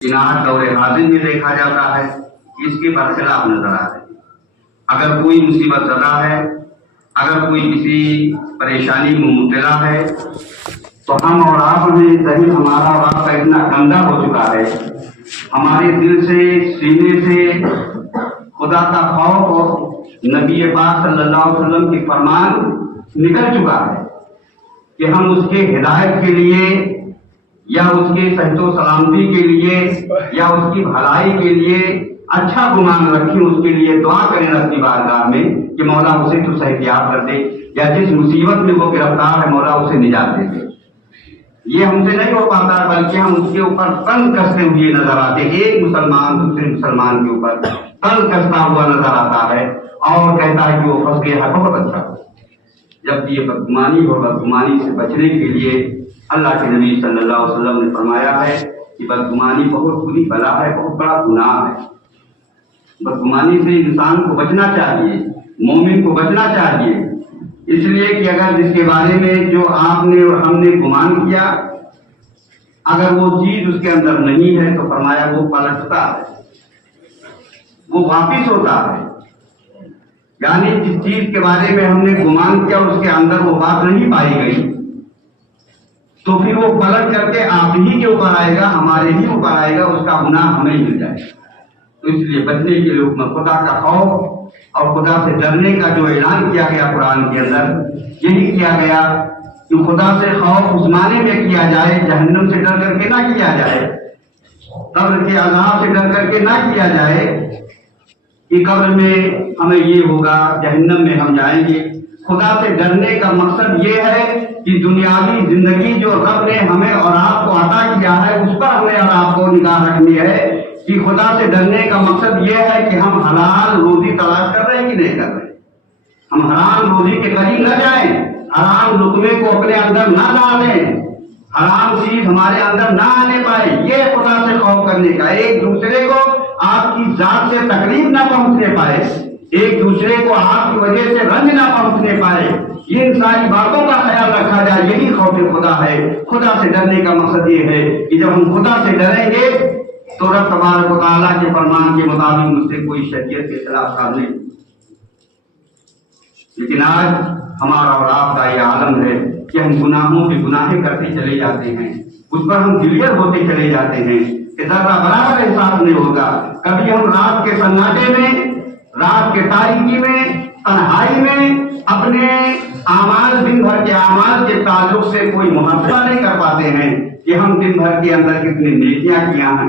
इनाहत दौरे हाजिर में देखा जाता है, इसके बरखिलाफ नजर आते हैं। अगर कोई मुसीबत ज़दा है, अगर कोई किसी परेशानी में मुब्तला है, तो हम और आप में दही हमारा और आपका इतना गंदा हो चुका है, हमारे दिल से सीने से खुदा का खौफ और नबी पाक सल्लल्लाहु अलैहि वसल्लम की फरमान निकल चुका है कि हम उसके हिदायत के लिए या उसके सहतो सलामती के लिए या उसकी भलाई के लिए अच्छा गुमान रखें, उसके लिए दुआ करें अपनी बारगाह में कि मौला उसे तो सहतियाब कर दे, या जिस मुसीबत में वो गिरफ्तार है मौला उसे निजात दे दे। ये हमसे नहीं हो पाता, बल्कि हम उसके ऊपर तन कसते हुए नजर आते। एक मुसलमान दूसरे मुसलमान के ऊपर तन कसता हुआ नजर आता है और कहता है कि वो फंस गया है, बहुत अच्छा। जबकि ये बदगुमानी और बदगुमानी से बचने के लिए अल्लाह के नबी सल्लल्लाहु अलैहि वसल्लम ने फरमाया है कि बदगुमानी बहुत बुरी बला है, बहुत बड़ा गुनाह है। बदगुमानी से इंसान को बचना चाहिए, मोमिन को बचना चाहिए, इसलिए कि अगर जिसके बारे में जो आपने और हमने गुमान किया, अगर वो चीज उसके अंदर नहीं है तो फरमाया वो पलटता है, वो वापिस होता है। यानी जिस चीज के बारे में हमने गुमान किया उसके अंदर वो बात नहीं पाई गई, तो फिर वो पलट करके आप ही के ऊपर आएगा, हमारे ही ऊपर आएगा, उसका गुनाह हमें ही मिल जाएगा। तो इसलिए बचने के लिए खुदा का खौफ और खुदा से डरने का जो ऐलान किया गया कुरान के अंदर, यही किया गया कि खुदा से खौफ उस माने में किया जाए, जहन्नम से डर करके ना किया जाए, कब्र के अज़ाब से डर करके ना किया जाए कि कब्र में हमें ये होगा, जहन्नम में हम जाएंगे। खुदा से डरने का मकसद ये है कि दुनियावी जिंदगी जो रब ने हमें और आपको अता किया है उस पर हमें और आपको निगाह रखनी है। कि खुदा से डरने का मकसद ये है कि हम हलाल रोजी तलाश कर रहे हैं कि नहीं कर रहे, हम हराम रोजी के करीब न जाएं, हराम लुकमे को अपने अंदर ना डालें, हराम चीज हमारे अंदर ना आने पाए। ये खुदा से खौफ करने का, एक दूसरे को आपकी जात से तकलीफ ना पहुंचने पाए, एक दूसरे को आपकी वजह से रंज ना पहुंचने पाए, इन सारी बातों का ख्याल रखा जाए, यही खौफ खुदा है। खुदा से डरने का मकसद ये है कि जब हम खुदा से डरेंगे तो रब तबारक व तआला के फरमान के मुताबिक मुझसे कोई शरीयत के खिलाफ काम नहीं। लेकिन आज हमारा और आपका ये आलम है कि हम गुनाहों पे गुनाहें करते चले जाते हैं, उस पर हम गिलियर होते चले जाते हैं कि जरा बराबर एहसास नहीं होगा। कभी हम रात के सन्नाटे में, रात के तारीकी में, तन्हाई में अपने आमाल, दिन भर के आमाल के ताल्लुक से कोई मुहासबा नहीं कर पाते हैं कि हम दिन भर के अंदर कितनी नेकियां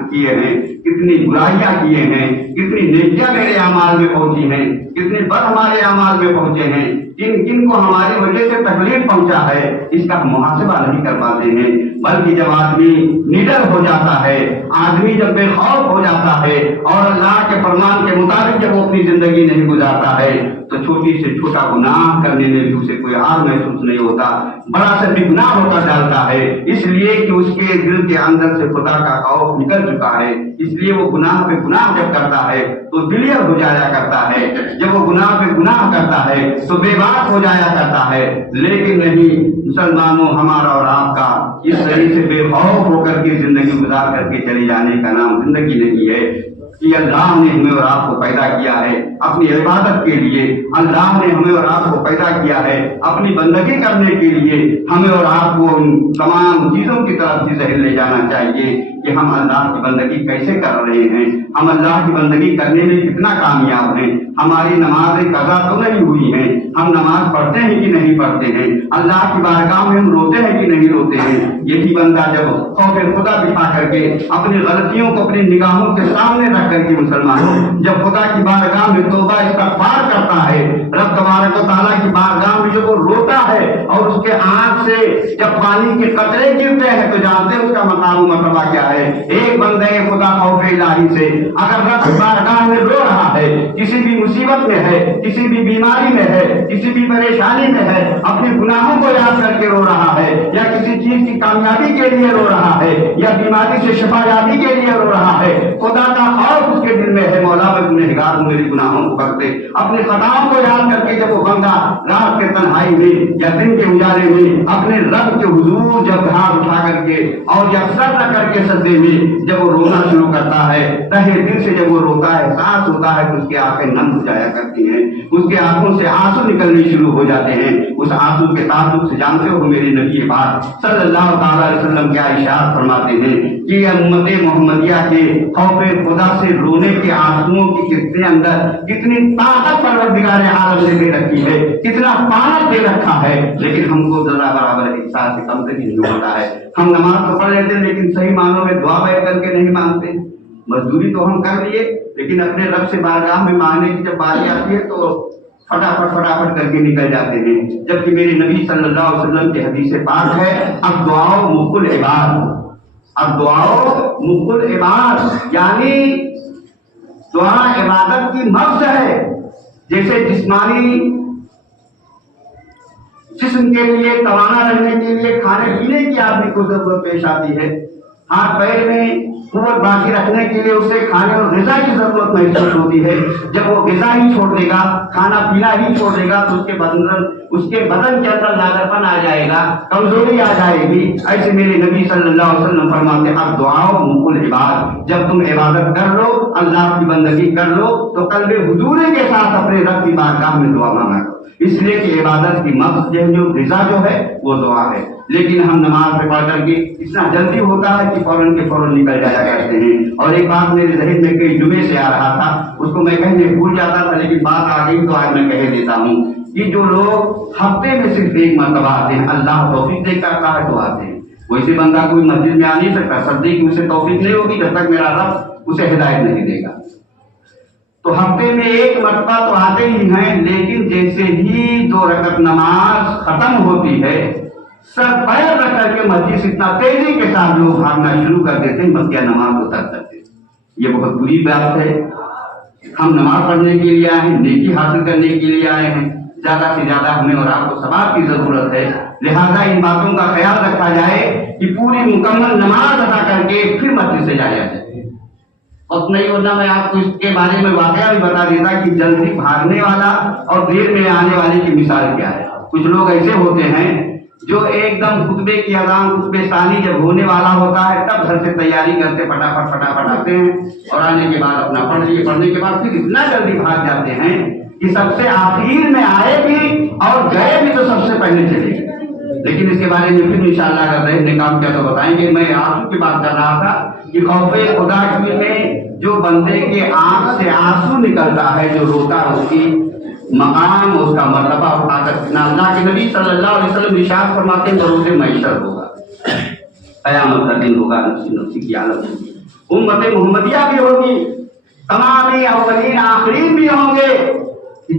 किए हैं, कितनी बुराइयां किए हैं, कितनी नेकियां मेरे अमाल में पहुंची हैं, कितने बद हमारे अमाल में पहुंचे हैं, किन किन को हमारी वजह से तकलीफ पहुंचा है, इसका हम मुहासबा नहीं कर पाते हैं। बल्कि जब आदमी निडर हो जाता है, आदमी जब बेखौफ हो जाता है और अल्लाह के फरमान के मुताबिक जब वो अपनी जिंदगी नहीं गुजारता है, तो छोटी से छोटा गुनाह करने में भी उसे कोई हार महसूस नहीं होता, बड़ा से भी गुनाह होता डालता है, इसलिए कि उसके दिल के अंदर से खुदा का खौफ निकल चुका है। इसलिए वो गुनाह पे गुनाह जब करता है तो दिलियर हो जाया करता है, जब वो गुनाह पे गुनाह करता है तो बेबाक हो जाया करता है। लेकिन नहीं, मुसलमानों, हमारा और आपका इस तरह से बेखौफ होकर के जिंदगी गुजार करके चले जाने का नाम जिंदगी नहीं है। कि अल्लाह ने हमें और आपको पैदा किया है अपनी इबादत के लिए, अल्लाह ने हमें और आपको पैदा किया है अपनी बंदगी करने के लिए। हमें और आपको उन तमाम चीजों की तरफ से जहन ले जाना चाहिए कि हम अल्लाह की बंदगी कैसे कर रहे हैं, हम अल्लाह की बंदगी करने में कितना कामयाब हैं, हमारी नमाजें कज़ा तो नहीं हुई हैं, हम नमाज पढ़ते हैं कि नहीं पढ़ते हैं, अल्लाह की बारगाह में हम रोते हैं कि नहीं रोते हैं। यही बंदा जब खौफ खुदा दिखा करके अपनी गलतियों को अपनी निगाहों के सामने रख करके मुसलमानों जब खुदा की बारगाह में तौबा इस्तग़फ़ार करता है, रब तबारक व तआला की बारगाह में जब वो रोता है और उसके आंख से जब पानी के कतरे गिरते हैं तो जानते हैं उसका मकाम मर्तबा क्या है। एक बंदे खुदा खौफ इलाही से अगर रब की बारगाह में रो रहा है, किसी भी मुसीबत में है, किसी भी बीमारी में है, किसी भी परेशानी में है, अपने गुनाहों को याद करके रो रहा है, या किसी चीज की कामयाबी के लिए रो रहा है, या बीमारी से शिफायाबी के लिए रो रहा है, खुदा का खौफ उसके दिल में है مولا میں گنہگار ہوں، میری گناہوں کو بخش دے۔ اپنے خطاؤں کو یاد کر کے جب وہ بندہ رات کے تنہائی میں یا دن کے اجالے میں اپنے رب کے حضور جب ہاتھ اٹھا کر کے اور یا سر رکھ کر کے سجدے میں جب وہ رونا شروع کرتا ہے، تہہ دل سے جب وہ روتا ہے، احساس ہوتا ہے کہ اس کی آنکھیں نم ہو جایا کرتی ہیں، اس کے آنکھوں سے آنسو نکلنے شروع ہو جاتے ہیں۔ اس آنسو کے تعلق سے جانتے ہو میرے نبی پاک صلی اللہ تعالی علیہ وسلم کیا ارشاد فرماتے ہیں کہ امت محمدیہ کے خوف خدا سے رونے کے آنسوؤں کی کتنے اندر کتنی طاقت پروردگار عالم نے دے رکھی ہے، کتنا پاور دے رکھا ہے، لیکن ہم کو ذرا برابر احساس سے کم سے نہیں ہوتا ہے۔ ہم نماز تو پڑھ لیتے لیکن صحیح معنوں میں دعا بیٹھ کر کے نہیں مانگتے۔ مزدوری تو ہم کر لیے لیکن اپنے رب سے بارگاہ میں مانگنے کی جب باری آتی ہے تو فٹافٹ کر کے نکل جاتے ہیں، جبکہ میرے نبی صلی اللہ علیہ وسلم کی حدیث پاک ہے اب دعاؤ مخ العباد، اب دعاؤ مخ العباد، یعنی دعا عبادت کی مغز ہے۔ جیسے جسمانی جسم کے لیے توانا رہنے کے لیے کھانے پینے کی آدمی کو ضرورت پیش آتی ہے، ہاتھ پیر میں قوت باقی رکھنے کے لیے اسے کھانے اور غذا کی ضرورت محسوس ہوتی ہے۔ جب وہ غذا ہی چھوڑ دے گا، کھانا پینا ہی چھوڑ دے گا تو اس کے بدن کے اندر لاغرپن آ جائے گا، کمزوری آ جائے گی۔ ایسے میرے نبی صلی اللہ علیہ وسلم فرماتے ہیں اب دعاؤ مخ العباد، جب تم عبادت کر لو، اللہ کی بندگی کر لو تو قلب حضوری کے ساتھ اپنے رب کی بارگاہ میں دعا مانگا کرو، اس لیے کہ عبادت کی مقصد جو غذا جو ہے وہ دعا ہے۔ لیکن ہم نماز پہ پڑھ کر کے اتنا جلدی ہوتا ہے کہ فوراً کے فوراً نکل جایا کرتے ہیں۔ اور ایک بات میرے ذہن میں کئی جمعے سے آ رہا تھا، اس کو میں کہنے بھول جاتا تھا لیکن بات آ گئی تو آج میں کہہ دیتا ہوں کہ جو لوگ ہفتے میں صرف ایک مرتبہ آتے ہیں، اللہ توفیق دے کرتا ہے تو آتے ہیں۔ ویسے بندہ کوئی مسجد میں آ نہیں سکتا، سردی کی اسے توفیق نہیں ہوگی جب تک میرا رب اسے ہدایت نہیں دے گا۔ تو ہفتے میں ایک مرتبہ تو آتے ہی ہیں، لیکن جیسے ہی 2 رکعت نماز ختم ہوتی ہے سر پیر رکھ کر کے مسجد سے اتنا تیزی کے ساتھ لوگ بھاگنا شروع کر دیتے ہیں، مسجد نماز کو ترک کرتے ہیں۔ یہ بہت بری بات ہے۔ ہم نماز پڑھنے کے لیے آئے ہیں، نیکی حاصل کرنے کے لیے آئے ہیں، زیادہ سے زیادہ ہمیں اور آپ کو ثواب کی ضرورت ہے، لہذا ان باتوں کا خیال رکھا جائے کہ پوری مکمل نماز ادا کر کے پھر مسجد سے جایا جائے۔ اور نہیں ہونا میں آپ کو اس کے بارے میں واقعہ بھی بتا دیتا کہ جلدی بھاگنے والا اور دیر میں آنے والے کی مثال کیا ہے۔ کچھ لوگ ایسے ہوتے ہیں جو ایک دم خطبے کی اذان خطبے ثانی جب ہونے والا ہوتا ہے تب گھر سے تیاری کرتے فٹافٹ آتے ہیں اور آنے کے بعد اپنا پڑھنے کے بعد پھر اتنا جلدی بھاگ جاتے ہیں کہ سب سے آخر میں آئے بھی اور گئے بھی تو سب سے پہلے چلے گئے۔ لیکن اس کے بارے میں پھر انشاءاللہ اگر ذہن نے کام کیا تو بتائیں گے۔ میں آنسو کی بات کر رہا تھا کہ خوف خدا میں جو بندے کے آنکھ سے آنسو نکلتا ہے، جو روتا روتی مقام اس کا مرتبہ اٹھا کر اللہ کے نبی صلی اللہ علیہ وسلم ارشاد فرماتے ہیں بروز محشر ہوگا، قیامت کا دن ہوگا، نفسی کی عالم ہوگی، امت محمدیہ بھی ہوگی، تمام اولین آخرین بھی ہوں گے،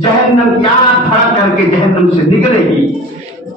جہنم کی آگ پھڑک کر کے جہنم سے نکلے گی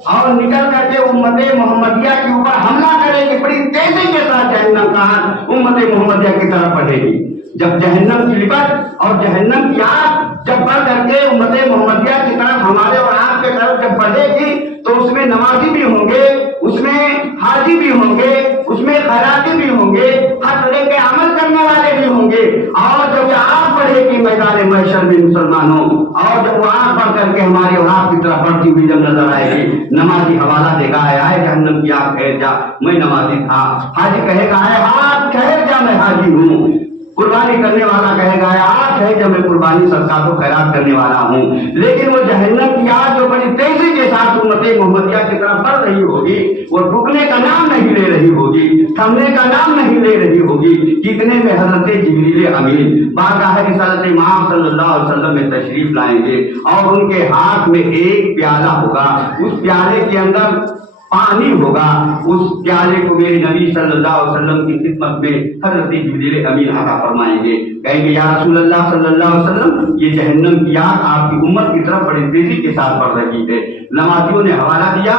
اور نکل کر کے امت محمدیہ کے اوپر حملہ کرے گی، بڑی تیزی کے ساتھ جہنم کا آگ امت محمدیہ کی طرف بڑھے گی۔ جب جہنم کی لپٹ اور جہنم کی آگ جب بڑھ کر کے امت محمدیہ کی طرف ہمارے اور آپ کے طرف جب بڑھے گی تو اس میں نمازی بھی ہوں گے، اس میں حاجی بھی ہوں گے، اس میں خیراتی بھی ہوں گے، ہر طرح کے عمل کرنے والے بھی ہوں گے۔ اور جب یہ آگ بڑھے گی میدان محشر میں مسلمانوں، اور جب وہ آگ بڑھ کر کے ہمارے اور آپ کی طرف بڑھتی ہوئی جب نظر آئے گی، نمازی حوالہ دے گا آئے جہنم کی آگ ٹھہر جا میں نمازی تھا، حاجی کہے گا اے ہاتھ ٹھہر جا میں حاجی ہوں، قربانی کرنے والا کہے گا آج ہے جب میں قربانی صدقات و خیرات کرنے والا ہوں۔ لیکن وہ جہنم کی آگ جو بڑی تیزی کے ساتھ امت محمدیہ کی طرف بڑھ رہی ہوگی، وہ رکنے کا نام نہیں لے رہی ہوگی، تھمنے کا نام نہیں لے رہی ہوگی۔ کتنے میں حضرت جبریل امین بارگاہ رسالت امام صلی اللہ علیہ وسلم میں تشریف لائیں گے اور ان کے ہاتھ میں ایک پیالہ ہوگا، اس پیالے کے اندر پانی ہوگا، اس پیالے کو میرے نبی صلی اللہ علیہ وسلم کی خدمت میں حضرت جبریل امین عطا فرمائیں گے، کہیں گے یا رسول اللہ صلی اللہ علیہ وسلم یہ جہنم کی آگ آپ کی امت کی طرف بڑی تیزی کے ساتھ بڑھ رہی ہے۔ نمازیوں نے حوالہ دیا،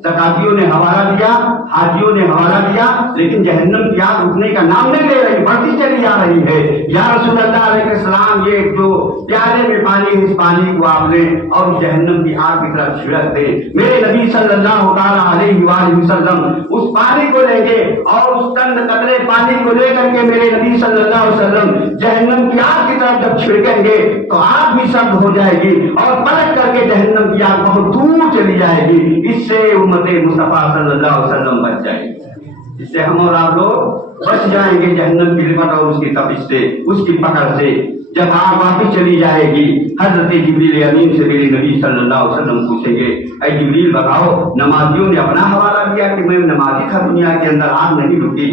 ज़कातियों ने हवाला दिया, हाजियों ने हवाला दिया, लेकिन जहन्नम की आग रुकने का नाम नहीं ले रही, बढ़ती चली जा रही है। या रसूल अल्लाह अलैहिस्सलाम, ये जो प्याले में पानी है, इस पानी को आप लें और जहन्नम की आग की तरफ छिड़क दें। मेरे नबी सल्लल्लाहु ताला अलैहि वसल्लम उस पानी को लेंगे और उस चंद कतरे पानी को लेकर के मेरे नबी सल्लल्लाहु अलैहि वसल्लम जहन्नम की आग की तरफ जब छिड़केंगे तो आग भी सर्द हो जाएगी और पलट करके जहन्नम की आग बहुत दूर चली जाएगी। इससे उम्मते मुस्तफा सल्लल्लाहु अलैहि वसल्लम बच जाएगी। इससे हम और आप लोग बच जाएंगे जहन्नम की लिपट और उसकी तपिश से, उसकी पकड़ से। जब आग वापस चली जाएगी, हजरत जिब्रील अमीन से मेरे नबी सल्लल्लाहु अलैहि वसल्लम पूछेंगे, ऐ जिब्रील बताओ, नमाजियों ने अपना हवाला दिया कि मैं नमाजी था, दुनिया के अंदर आग नहीं रुकी।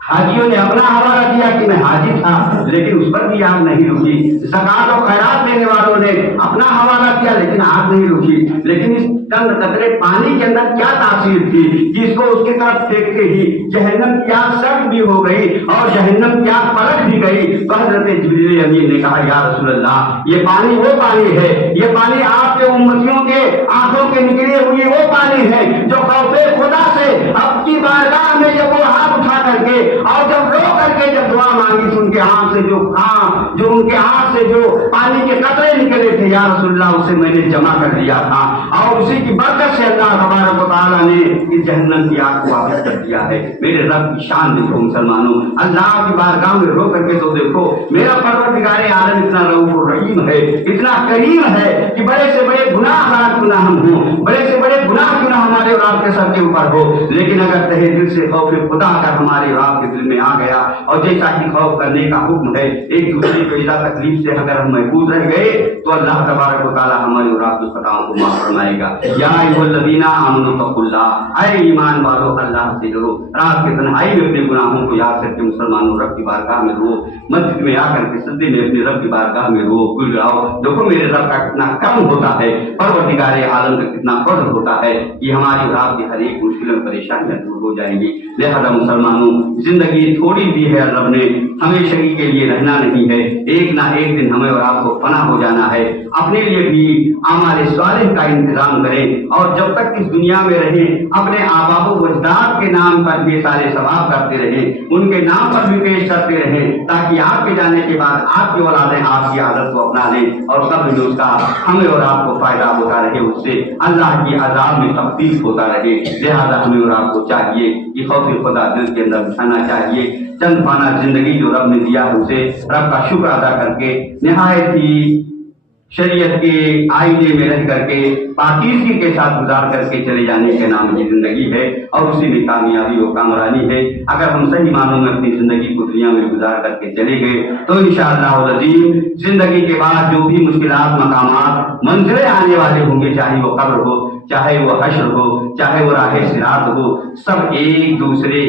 हाजियों ने अपना हवाला दिया कि मैं हाजी था, लेकिन उस पर भी आग नहीं रुकी। ज़कात और खैरात देने वालों ने अपना हवाला दिया, लेकिन आग नहीं रुकी। लेकिन इस चंद कतरे पानी के अंदर क्या तासीर थी कि इसको उसकी तरफ फेंकते ही जहन्नम की आग सर्द भी हो गई और जहन्नम की आग पलट भी गई। तो हज़रत जिब्रील अमीन ने कहा, या रसूल अल्लाह, ये पानी वो पानी है, ये पानी आपके उम्मतियों के आंखों के निकले हुई वो पानी है जो खौफे खुदा से आपकी बारगाह में जब वो हाथ उठा करके और जब रो करके जब दुआ मांगी तो उनके हाथ से जो उनके हाथ से जो पानी के कतरे निकले थे, या रसूलल्लाह, उसे मैंने जमा कर दिया था और उसी की बरकत से अल्लाह तबारक व तआला ने इस जहन्नम की आग को वापस कर दिया है। मेरे रब की शान देखो मुसलमानों, अल्लाह की बारगाह में रो करके तो देखो, मेरा परवरदिगार आलम इतना रऊफ रहीम है, इतना करीम है कि बड़े से बड़े गुनाह क्यों ना हम हों, बड़े से बड़े गुनाह क्यों ना हमारे और आपके सर के ऊपर हो, लेकिन अगर तहे दिल से खौफ खुदा अगर हमारे और आपके दिल में आ गया और जैसा कि खौफ करने का हुक्म है, एक दूसरे को इज़ा तकलीफ से अगर हम महफूज रह गए तो अल्लाह तबारक व तआला हमारे और आपकी खताओं को माफ फरमाएगा। या अय्युहल्लज़ीना आमनू तक़ुल्लाह, ऐ ईमान वालों अल्लाह से डरो। रात के तन्हाई में अपने गुनाहों को याद करके मुसलमानों रब की बारगाह में रो, मस्जिद में आकर के सजदे में अपने रब की बारगाह में रो, कुल जाओ, देखो मेरे रब का कितना करम होता है, परवरदिगार आलम का कितना फज़ल होता है कि हमारी और आपकी हर एक मुश्किल परेशानियां दूर हो जाएंगी। लिहाजा मुसलमानों, जिंदगी थोड़ी दी है, रब ने हमेशा के लिए रहना नहीं है, एक ना एक दिन हमें और आपको फना हो जाना है। अपने लिए भी आमाल सालिह का इंतजाम करें और जब तक इस दुनिया में रहें अपने आबाओ वजदाद के नाम पर भी सारे सवाब करते रहें, उनके नाम पर भी पेश करते रहें, ताकि आपके जाने के बाद आपकी औलादें आपकी आदत को अपना लें और कब्र में उसका हमें और आपको फायदा होता रहे, उससे अल्लाह की अजाब में तख्फीफ होता रहे। लिहाजा हमें और आपको चाहिए कि खौफ खुदा दिल के अंदर बिठाना चाहिए। चंद पाना जिंदगी जो रब ने दिया है उसे रब का शुक्र अदा करके निहायत ही शरीयत के आईने में रह करके पाकीज़गी के साथ गुजार करके चले जाने के नाम की जिंदगी है और उसी में कामयाबी और कामरानी है। अगर हम सही मानों में अपनी जिंदगी को दुनिया में गुजार करके चले गए तो इंशाअल्लाह अज़ीम जिंदगी के बाद जो भी मुश्किलात, मकामात, मंजिलें आने वाले होंगे, चाहे वो कब्र हो, चाहे वो हश्र हो, चाहे वो राह सिरात हो, सब एक दूसरे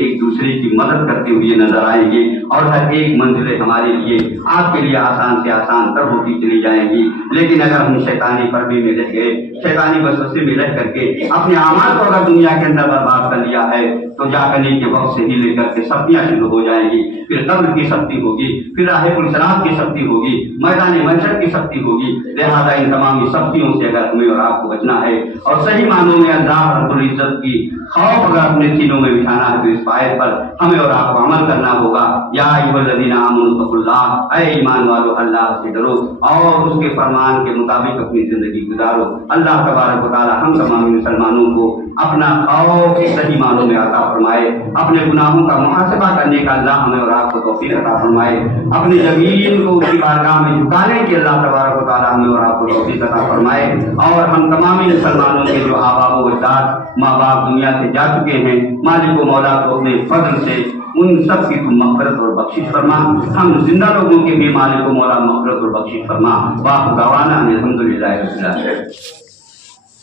की मदद करते हुए नजर आएंगे और हर एक मंजिलें हमारे लिए आपके लिए आसान से आसान तर होती चली जाएंगी। लेकिन अगर हम शैतानी पर्दे में रह गए, शैतानी वसवसे में रह करके अपने आमाल को अगर दुनिया के अंदर बर्बाद कर लिया है तो जागने के वक्त से ही लेकर के सख्तियां शुरू हो जाएंगी। फिर कब्र की सख्ती होगी, फिर राह-ए-कुल सिरात की सख्ती होगी, मैदान महशर की सख्ती होगी। लिहाजा इन तमाम सख्तियों से अगर हमें और आपको बचना है और सही मानों में अल्लाह रब्बुल इज्जत की खौफ अगर अपने सीनों में बिठाना है तो इस आयत पर हमें और आपको अमल करना होगा। या अय्युहल्लज़ीना आमनू तक़ुल्लाह, ऐ ईमान वालों अल्लाह से डरो और उसके फरमान के मुताबिक अपनी जिंदगी गुजारो। अल्लाह तबारक व तआला हम तमाम मुसलमानों को अपना खौफ सही मानों में अता फरमाए, अपने गुनाहों का मुहासबा करने का अल्लाह हमें और आपको तौफीक अता फरमाए, अपने जमीन को उसकी बारगाह में झुकाने की अल्लाह तबारक व तआला हमें और आपको तौफीक अता फरमाए। और हम तमाम मुसलमानों के जो आबाओ वजदाद माँ बाप दुनिया से जा चुके हैं, मालिक व मौला को अपने फजल से उन सब की तुम मग़फ़िरत और बख्शिश फरमा। हम जिंदा लोगों के भी मालिक व मौला मग़फ़िरत और बख्शिश फरमा। वाह गवाना अल्हम्दुलिल्लाह रब्बिल आलमीन।